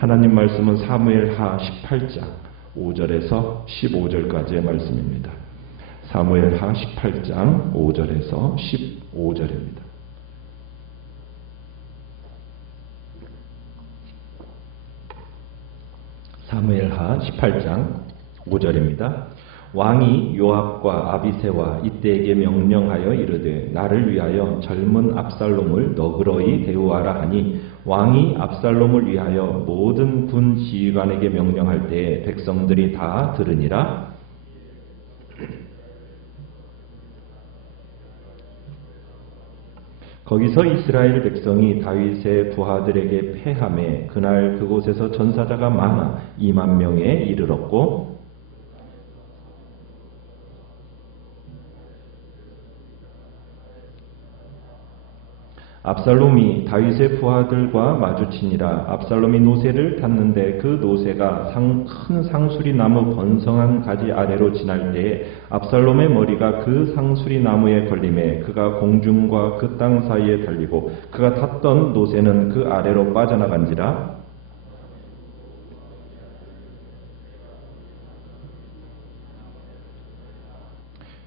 하나님 말씀은 사무엘 하 18장 5절에서 15절까지의 말씀입니다. 사무엘 하 18장 5절에서 15절입니다. 사무엘 하 18장 5절입니다. 왕이 요압과 아비세와 이때에게 명령하여 이르되 나를 위하여 젊은 압살롬을 너그러이 대우하라 하니 왕이 압살롬을 위하여 모든 군 지휘관에게 명령할 때에 백성들이 다 들으니라. 거기서 이스라엘 백성이 다윗의 부하들에게 패함에 그날 그곳에서 전사자가 많아 2만 명에 이르렀고 압살롬이 다윗의 부하들과 마주치니라 압살롬이 노새를 탔는데 그 노새가 상, 큰 상수리 나무 번성한 가지 아래로 지날 때에 압살롬의 머리가 그 상수리 나무에 걸림에 그가 공중과 그 땅 사이에 달리고 그가 탔던 노새는 그 아래로 빠져나간지라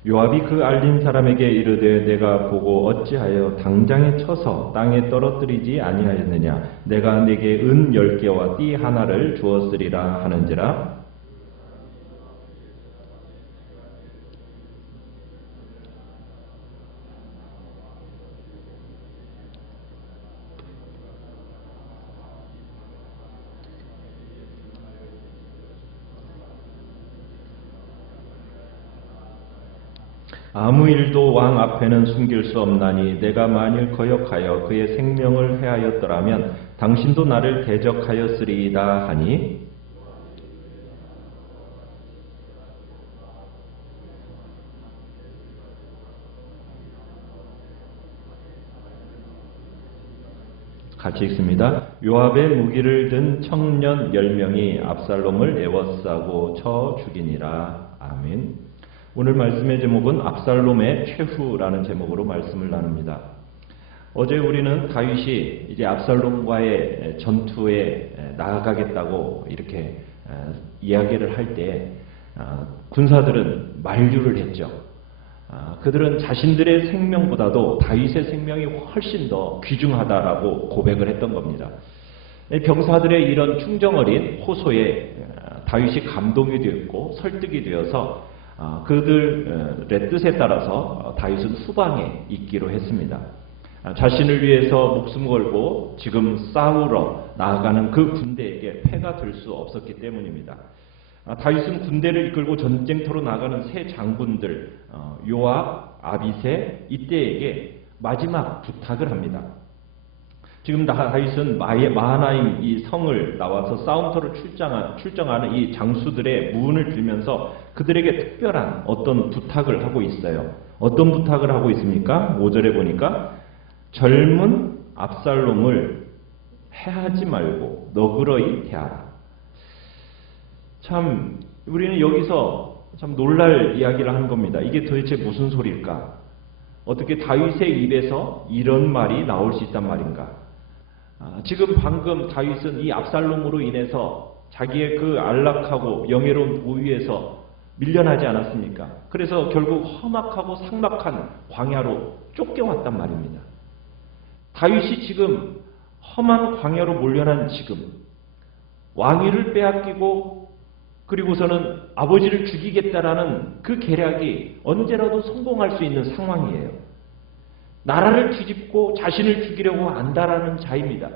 요압이 그 알린 사람에게 이르되 내가 보고 어찌하여 당장에 쳐서 땅에 떨어뜨리지 아니하였느냐? 내가 네게 은 열 개와 띠 하나를 주었으리라 하는지라 아무 일도 왕 앞에는 숨길 수 없나니 내가 만일 거역하여 그의 생명을 해하였더라면 당신도 나를 대적하였으리이다 하니 같이 읽습니다. 요압의 무기를 든 청년 열 명이 압살롬을 애워싸고 쳐 죽이니라. 아멘. 오늘 말씀의 제목은 압살롬의 최후라는 제목으로 말씀을 나눕니다. 어제 우리는 다윗이 이제 압살롬과의 전투에 나아가겠다고 이렇게 이야기를 할 때 군사들은 만류를 했죠. 아, 그들은 자신들의 생명보다도 다윗의 생명이 훨씬 더 귀중하다라고 고백을 했던 겁니다. 병사들의 이런 충정 어린 호소에 다윗이 감동이 되었고 설득이 되어서 아, 그들의 뜻에 따라서 다윗은 후방에 있기로 했습니다. 아, 자신을 위해서 목숨 걸고 지금 싸우러 나아가는 그 군대에게 패가 될 수 없었기 때문입니다. 아, 다윗은 군대를 이끌고 전쟁터로 나가는 세 장군들 어, 요압, 아비세 이때에게 마지막 부탁을 합니다. 지금 다윗은 마하나임 이 성을 나와서 싸움터로 출장한, 출정하는 이 장수들의 문을 들면서 그들에게 특별한 어떤 부탁을 하고 있어요. 어떤 부탁을 하고 있습니까? 5절에 보니까 젊은 압살롬을 해하지 말고 너그러이 대하라. 참 우리는 여기서 참 놀랄 이야기를 하는 겁니다. 이게 도대체 무슨 소리일까? 어떻게 다윗의 입에서 이런 말이 나올 수 있단 말인가? 아, 지금 방금 다윗은 이 압살롬으로 인해서 자기의 그 안락하고 영예로운 우위에서 밀려나지 않았습니까? 그래서 결국 험악하고 삭막한 광야로 쫓겨왔단 말입니다. 다윗이 지금 험한 광야로 몰려난 지금 왕위를 빼앗기고 그리고서는 아버지를 죽이겠다라는 그 계략이 언제라도 성공할 수 있는 상황이에요. 나라를 뒤집고 자신을 죽이려고 안다라는 자입니다.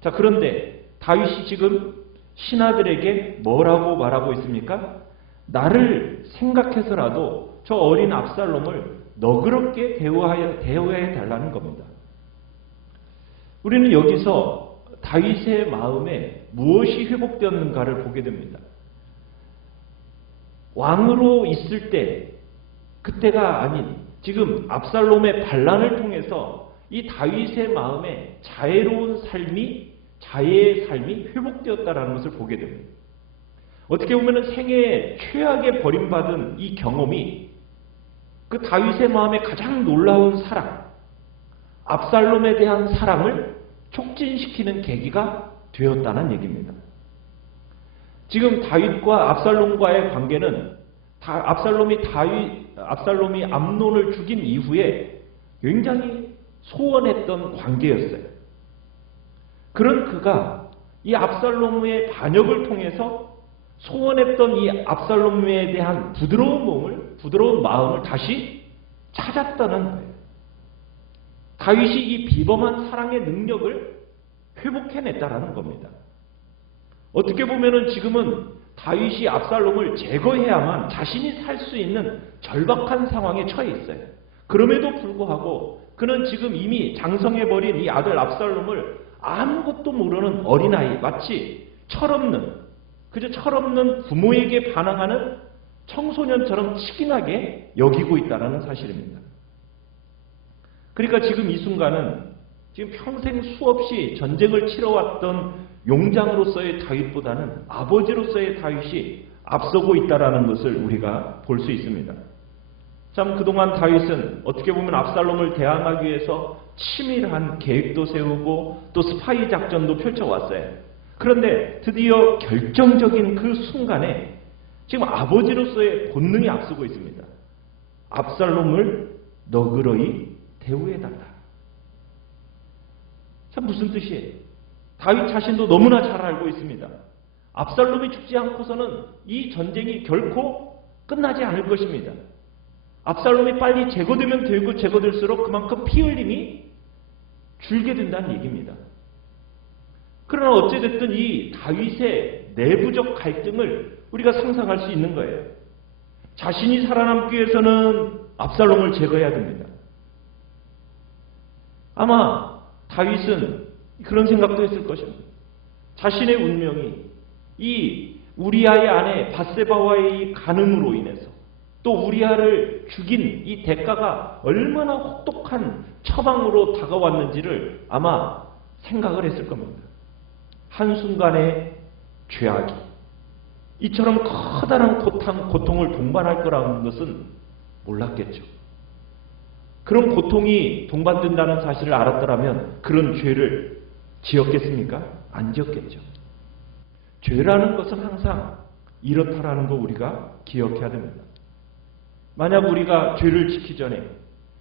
자, 그런데 다윗이 지금 신하들에게 뭐라고 말하고 있습니까? 나를 생각해서라도 저 어린 압살롬을 너그럽게 대우하여, 대우해 달라는 겁니다. 우리는 여기서 다윗의 마음에 무엇이 회복되었는가를 보게 됩니다. 왕으로 있을 때, 그때가 아닌 지금 압살롬의 반란을 통해서 이 다윗의 마음에 자애로운 삶이 자애의 삶이 회복되었다라는 것을 보게 됩니다. 어떻게 보면 생애에 최악의 버림받은 이 경험이 그 다윗의 마음에 가장 놀라운 사랑, 압살롬에 대한 사랑을 촉진시키는 계기가 되었다는 얘기입니다. 지금 다윗과 압살롬과의 관계는 다- 압살롬이 다윗 압살롬이 암논을 죽인 이후에 굉장히 소원했던 관계였어요. 그런 그가 이 압살롬의 반역을 통해서 소원했던 이 압살롬에 대한 부드러운 몸을 부드러운 마음을 다시 찾았다는 거예요. 다윗이 이 비범한 사랑의 능력을 회복해냈다라는 겁니다. 어떻게 보면은 지금은 다윗이 압살롬을 제거해야만 자신이 살 수 있는 절박한 상황에 처해 있어요. 그럼에도 불구하고 그는 지금 이미 장성해버린 이 아들 압살롬을 아무것도 모르는 어린아이, 마치 철없는, 그저 철없는 부모에게 반항하는 청소년처럼 치긴하게 여기고 있다는 사실입니다. 그러니까 지금 이 순간은 지금 평생 수없이 전쟁을 치러왔던 용장으로서의 다윗보다는 아버지로서의 다윗이 앞서고 있다라는 것을 우리가 볼 수 있습니다. 참 그동안 다윗은 어떻게 보면 압살롬을 대항하기 위해서 치밀한 계획도 세우고 또 스파이 작전도 펼쳐왔어요. 그런데 드디어 결정적인 그 순간에 지금 아버지로서의 본능이 앞서고 있습니다. 압살롬을 너그러이 대우해달라. 참 무슨 뜻이에요? 다윗 자신도 너무나 잘 알고 있습니다. 압살롬이 죽지 않고서는 이 전쟁이 결코 끝나지 않을 것입니다. 압살롬이 빨리 제거되면 되고 제거될수록 그만큼 피 흘림이 줄게 된다는 얘기입니다. 그러나 어찌됐든 이 다윗의 내부적 갈등을 우리가 상상할 수 있는 거예요. 자신이 살아남기 위해서는 압살롬을 제거해야 됩니다. 아마 다윗은 그런 생각도 했을 것입니다. 자신의 운명이 이 우리아의 아내 바세바와의 이 간음으로 인해서 또 우리아를 죽인 이 대가가 얼마나 혹독한 처방으로 다가왔는지를 아마 생각을 했을 겁니다. 한순간의 죄악이 이처럼 커다란 고통, 고통을 동반할 거라는 것은 몰랐겠죠. 그런 고통이 동반된다는 사실을 알았더라면 그런 죄를 지었겠습니까? 안 지었겠죠. 죄라는 것은 항상 이렇다라는 거 우리가 기억해야 됩니다. 만약 우리가 죄를 지기 전에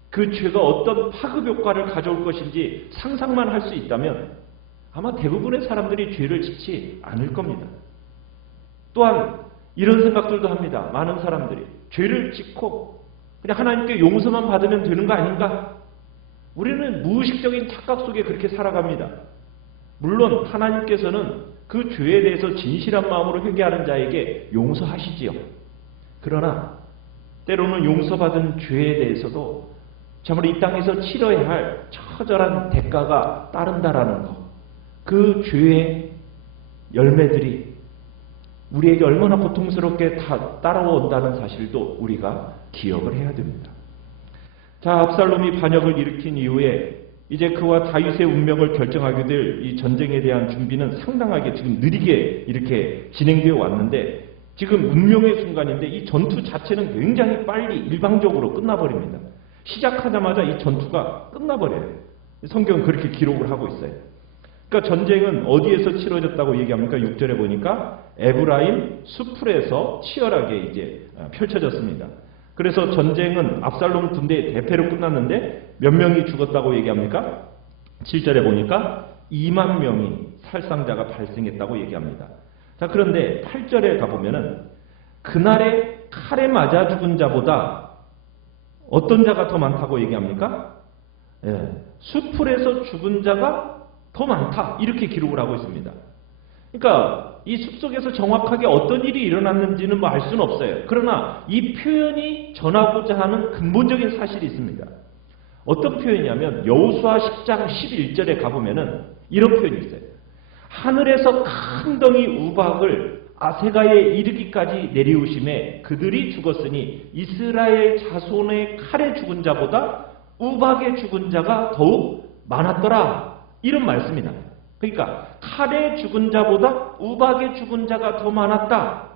그 죄가 어떤 파급 효과를 가져올 것인지 상상만 할 수 있다면 아마 대부분의 사람들이 죄를 짓지 않을 겁니다. 또한 이런 생각들도 합니다. 많은 사람들이 죄를 짓고 그냥 하나님께 용서만 받으면 되는 거 아닌가? 우리는 무의식적인 착각 속에 그렇게 살아갑니다. 물론 하나님께서는 그 죄에 대해서 진실한 마음으로 회개하는 자에게 용서하시지요. 그러나 때로는 용서받은 죄에 대해서도 참으로 이 땅에서 치러야 할 처절한 대가가 따른다라는 것. 그 죄의 열매들이 우리에게 얼마나 고통스럽게 다 따라온다는 사실도 우리가 기억을 해야 됩니다. 자, 압살롬이 반역을 일으킨 이후에 이제 그와 다윗의 운명을 결정하게 될 이 전쟁에 대한 준비는 상당하게 지금 느리게 이렇게 진행되어 왔는데 지금 운명의 순간인데 이 전투 자체는 굉장히 빨리 일방적으로 끝나버립니다. 시작하자마자 이 전투가 끝나버려요. 성경은 그렇게 기록을 하고 있어요. 그러니까 전쟁은 어디에서 치러졌다고 얘기합니까? 6절에 보니까 에브라임 수풀에서 치열하게 이제 어, 펼쳐졌습니다. 그래서 전쟁은 압살롬 군대의 대패로 끝났는데 몇 명이 죽었다고 얘기합니까? 7절에 보니까 2만 명이 살상자가 발생했다고 얘기합니다. 자, 그런데 8절에 가보면은 그날에 칼에 맞아 죽은 자보다 어떤 자가 더 많다고 얘기합니까? 예, 수풀에서 죽은 자가 더 많다. 이렇게 기록을 하고 있습니다. 그러니까 이 숲속에서 정확하게 어떤 일이 일어났는지는 뭐 알 수는 없어요. 그러나 이 표현이 전하고자 하는 근본적인 사실이 있습니다. 어떤 표현이냐면 여우수아 10장 11절에 가보면은 이런 표현이 있어요. 하늘에서 큰 덩이 우박을 아세가에 이르기까지 내리우심에 그들이 죽었으니 이스라엘 자손의 칼에 죽은 자보다 우박에 죽은 자가 더욱 많았더라. 이런 말씀이다. 그러니까 칼에 죽은 자보다 우박에 죽은 자가 더 많았다.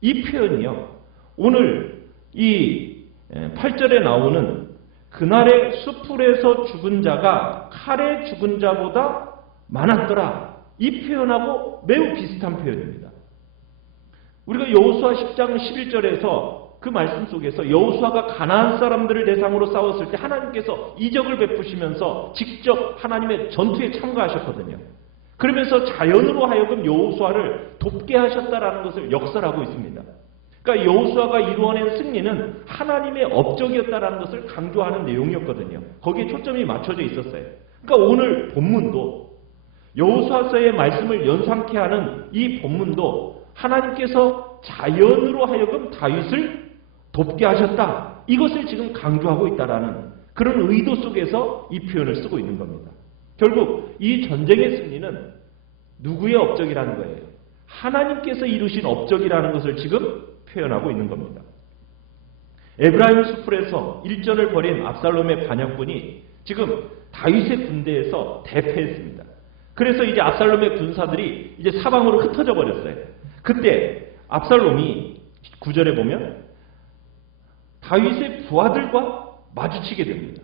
이 표현이요. 오늘 이 8절에 나오는 그날의 수풀에서 죽은 자가 칼에 죽은 자보다 많았더라. 이 표현하고 매우 비슷한 표현입니다. 우리가 여호수아 10장 11절에서 그 말씀 속에서 여호수아가 가나안 사람들을 대상으로 싸웠을 때 하나님께서 이적을 베푸시면서 직접 하나님의 전투에 참가하셨거든요. 그러면서 자연으로 하여금 여호수아를 돕게 하셨다라는 것을 역설하고 있습니다. 그러니까 여호수아가 이루어낸 승리는 하나님의 업적이었다라는 것을 강조하는 내용이었거든요. 거기에 초점이 맞춰져 있었어요. 그러니까 오늘 본문도 여호수아서의 말씀을 연상케 하는 이 본문도 하나님께서 자연으로 하여금 다윗을 돕게 하셨다. 이것을 지금 강조하고 있다라는 그런 의도 속에서 이 표현을 쓰고 있는 겁니다. 결국 이 전쟁의 승리는 누구의 업적이라는 거예요? 하나님께서 이루신 업적이라는 것을 지금 표현하고 있는 겁니다. 에브라임 수풀에서 일전을 벌인 압살롬의 반역군이 지금 다윗의 군대에서 대패했습니다. 그래서 이제 압살롬의 군사들이 이제 사방으로 흩어져 버렸어요. 그때 압살롬이 구절에 보면 다윗의 부하들과 마주치게 됩니다.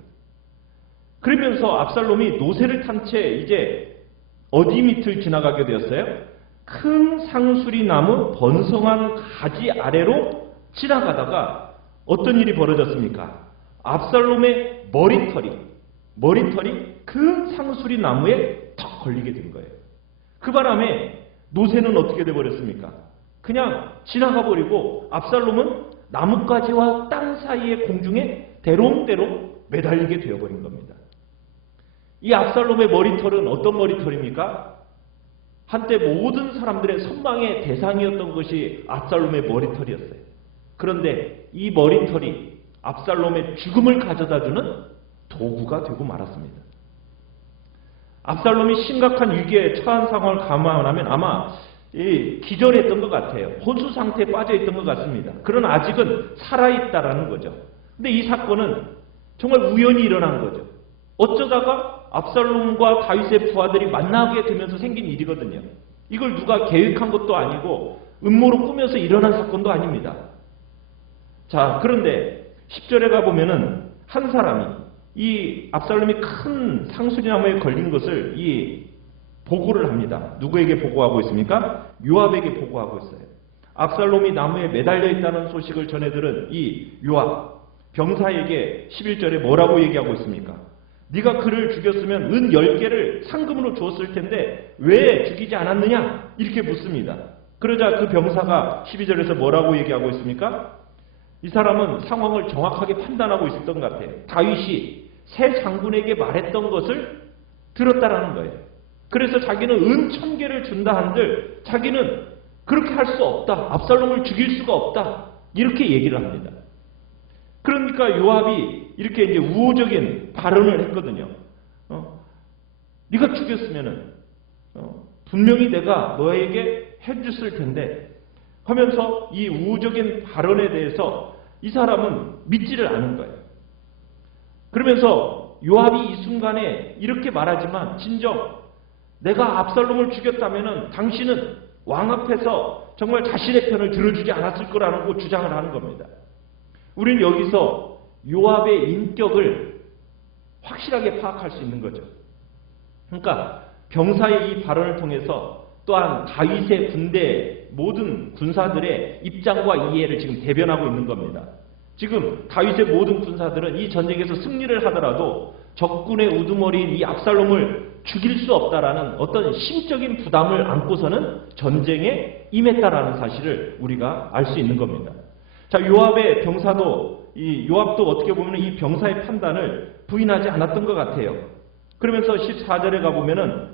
그러면서 압살롬이 노새를 탄 채 이제 어디 밑을 지나가게 되었어요? 큰 상수리 나무 번성한 가지 아래로 지나가다가 어떤 일이 벌어졌습니까? 압살롬의 머리털이 머리털이 큰 상수리 나무에 턱 걸리게 된 거예요. 그 바람에 노새는 어떻게 돼 버렸습니까? 그냥 지나가 버리고 압살롬은 나뭇가지와 땅 사이의 공중에 대롱대롱 매달리게 되어 버린 겁니다. 이 압살롬의 머리털은 어떤 머리털입니까? 한때 모든 사람들의 선망의 대상이었던 것이 압살롬의 머리털이었어요. 그런데 이 머리털이 압살롬의 죽음을 가져다 주는 도구가 되고 말았습니다. 압살롬이 심각한 위기에 처한 상황을 감안하면 아마 기절했던 것 같아요. 혼수 상태에 빠져 있던 것 같습니다. 그러나 아직은 살아있다라는 거죠. 근데 이 사건은 정말 우연히 일어난 거죠. 어쩌다가 압살롬과 다윗의 부하들이 만나게 되면서 생긴 일이거든요. 이걸 누가 계획한 것도 아니고 음모로 꾸며서 일어난 사건도 아닙니다. 자, 그런데 10절에 가보면은 한 사람이 이 압살롬이 큰 상수리나무에 걸린 것을 이 보고를 합니다. 누구에게 보고하고 있습니까? 요압에게 보고하고 있어요. 압살롬이 나무에 매달려 있다는 소식을 전해 들은 이 요압 병사에게 11절에 뭐라고 얘기하고 있습니까? 네가 그를 죽였으면 은 10개를 상금으로 주었을 텐데 왜 죽이지 않았느냐? 이렇게 묻습니다. 그러자 그 병사가 12절에서 뭐라고 얘기하고 있습니까? 이 사람은 상황을 정확하게 판단하고 있었던 것 같아요. 다윗이 새 장군에게 말했던 것을 들었다라는 거예요. 그래서 자기는 은 천 개를 준다 한들 자기는 그렇게 할 수 없다. 압살롬을 죽일 수가 없다. 이렇게 얘기를 합니다. 그러니까 요압이 이렇게 이제 우호적인 발언을 했거든요. 어, 네가 죽였으면은 어, 분명히 내가 너에게 해줬을 텐데 하면서 이 우호적인 발언에 대해서 이 사람은 믿지를 않은 거예요. 그러면서 요압이 이 순간에 이렇게 말하지만 진정 내가 압살롬을 죽였다면은 당신은 왕 앞에서 정말 자신의 편을 들어주지 않았을 거라는 거 주장을 하는 겁니다. 우리는 여기서 요압의 인격을 확실하게 파악할 수 있는 거죠. 그러니까 병사의 이 발언을 통해서 또한 다윗의 군대 모든 군사들의 입장과 이해를 지금 대변하고 있는 겁니다. 지금 다윗의 모든 군사들은 이 전쟁에서 승리를 하더라도 적군의 우두머리인 이 압살롬을 죽일 수 없다라는 어떤 심적인 부담을 안고서는 전쟁에 임했다라는 사실을 우리가 알 수 있는 겁니다. 자, 요압의 병사도 이 요압도 어떻게 보면 이 병사의 판단을 부인하지 않았던 것 같아요. 그러면서 14절에 가 보면은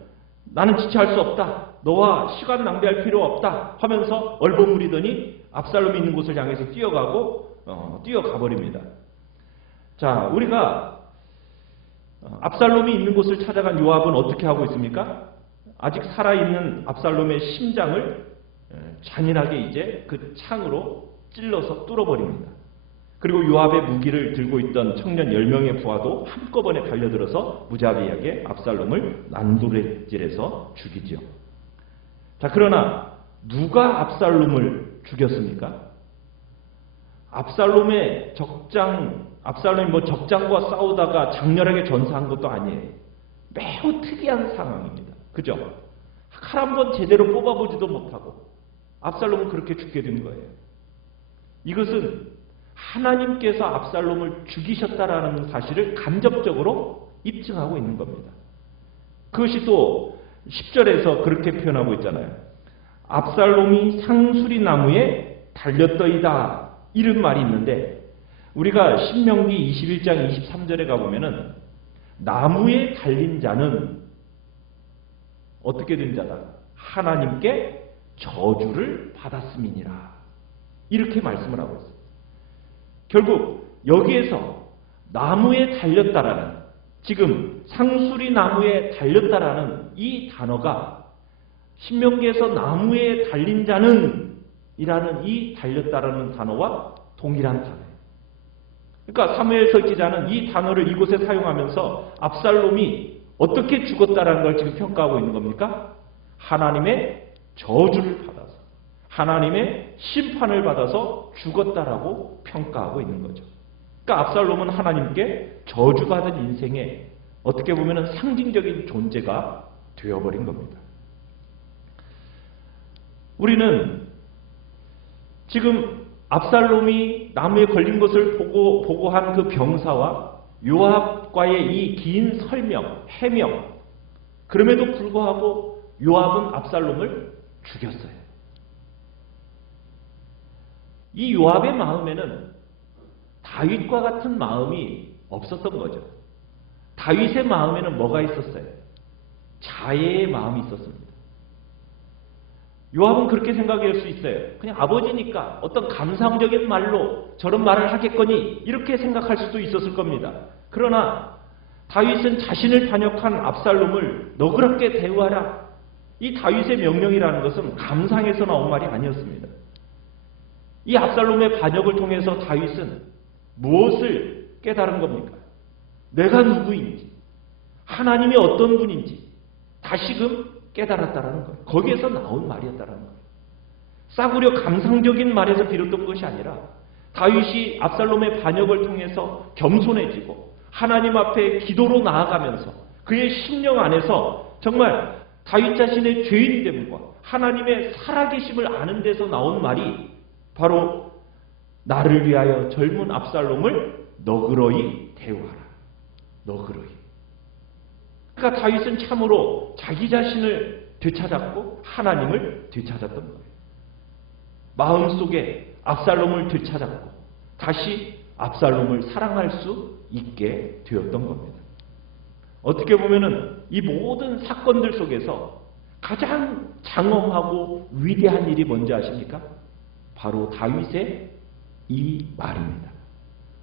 나는 지체할 수 없다. 너와 시간 낭비할 필요 없다. 하면서 얼버무리더니 압살롬이 있는 곳을 향해서 뛰어가고 어, 뛰어가 버립니다. 자, 우리가 어, 압살롬이 있는 곳을 찾아간 요압은 어떻게 하고 있습니까? 아직 살아있는 압살롬의 심장을 잔인하게 이제 그 창으로 찔러서 뚫어버립니다. 그리고 요압의 무기를 들고 있던 청년 10명의 부하도 한꺼번에 달려들어서 무자비하게 압살롬을 난도레질해서 죽이죠. 자, 그러나 누가 압살롬을 죽였습니까? 압살롬의 적장, 압살롬이 뭐 적장과 싸우다가 장렬하게 전사한 것도 아니에요. 매우 특이한 상황입니다. 그죠? 칼 한 번 제대로 뽑아보지도 못하고 압살롬은 그렇게 죽게 된 거예요. 이것은 하나님께서 압살롬을 죽이셨다라는 사실을 간접적으로 입증하고 있는 겁니다. 그것이 또 10절에서 그렇게 표현하고 있잖아요. 압살롬이 상수리 나무에 달렸더이다. 이런 말이 있는데 우리가 신명기 21장 23절에 가보면은 나무에 달린 자는 어떻게 된 자다? 하나님께 저주를 받았음이니라. 이렇게 말씀을 하고 있습니다. 결국 여기에서 나무에 달렸다라는 지금 상수리 나무에 달렸다라는 이 단어가 신명기에서 나무에 달린 자는 이라는 이 달렸다라는 단어와 동일한 단어예요. 그러니까 사무엘서 기자는 이 단어를 이곳에 사용하면서 압살롬이 어떻게 죽었다라는 걸 지금 평가하고 있는 겁니까? 하나님의 저주를 받아서 하나님의 심판을 받아서 죽었다라고 평가하고 있는 거죠. 그러니까 압살롬은 하나님께 저주받은 인생에 어떻게 보면 상징적인 존재가 되어버린 겁니다. 우리는 지금 압살롬이 나무에 걸린 것을 보고 보고한 그 병사와 요압과의 이 긴 설명, 해명 그럼에도 불구하고 요압은 압살롬을 죽였어요. 이 요압의 마음에는 다윗과 같은 마음이 없었던 거죠. 다윗의 마음에는 뭐가 있었어요? 자애의 마음이 있었습니다. 요압은 그렇게 생각할 수 있어요. 그냥 아버지니까 어떤 감상적인 말로 저런 말을 하겠거니 이렇게 생각할 수도 있었을 겁니다. 그러나 다윗은 자신을 반역한 압살롬을 너그럽게 대우하라. 이 다윗의 명령이라는 것은 감상에서 나온 말이 아니었습니다. 이 압살롬의 반역을 통해서 다윗은 무엇을 깨달은 겁니까? 내가 누구인지, 하나님이 어떤 분인지 다시금 깨달았다라는 거예요. 거기에서 나온 말이었다라는 거예요. 싸구려 감상적인 말에서 비롯된 것이 아니라 다윗이 압살롬의 반역을 통해서 겸손해지고 하나님 앞에 기도로 나아가면서 그의 심령 안에서 정말 다윗 자신의 죄인됨과 하나님의 살아계심을 아는 데서 나온 말이 바로 나를 위하여 젊은 압살롬을 너그러이 대우하라. 너그러이. 그러니까 다윗은 참으로 자기 자신을 되찾았고 하나님을 되찾았던 거예요. 마음속에 압살롬을 되찾았고 다시 압살롬을 사랑할 수 있게 되었던 겁니다. 어떻게 보면은 이 모든 사건들 속에서 가장 장엄하고 위대한 일이 뭔지 아십니까? 바로 다윗의 이 말입니다.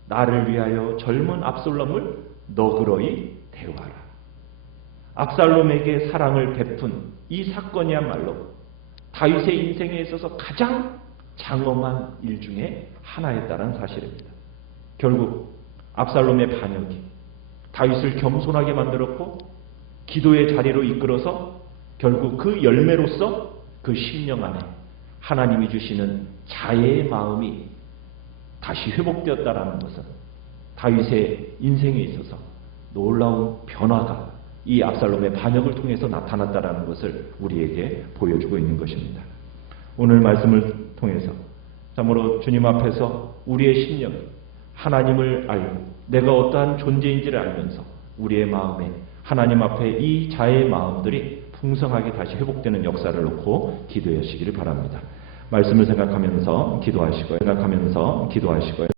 나를 위하여 젊은 압살롬을 너그러이 대우하라. 압살롬에게 사랑을 베푼 이 사건이야말로 다윗의 인생에 있어서 가장 장엄한 일 중에 하나였다는 사실입니다. 결국 압살롬의 반역이 다윗을 겸손하게 만들었고 기도의 자리로 이끌어서 결국 그 열매로서 그 심령 안에 하나님이 주시는 자애의 마음이 다시 회복되었다라는 것은 다윗의 인생에 있어서 놀라운 변화가 이 압살롬의 반역을 통해서 나타났다라는 것을 우리에게 보여주고 있는 것입니다. 오늘 말씀을 통해서 참으로 주님 앞에서 우리의 심령이 하나님을 알고 내가 어떠한 존재인지를 알면서 우리의 마음에 하나님 앞에 이 자의 마음들이 풍성하게 다시 회복되는 역사를 놓고 기도하시기를 바랍니다. 말씀을 생각하면서 기도하시고 생각하면서 기도하시고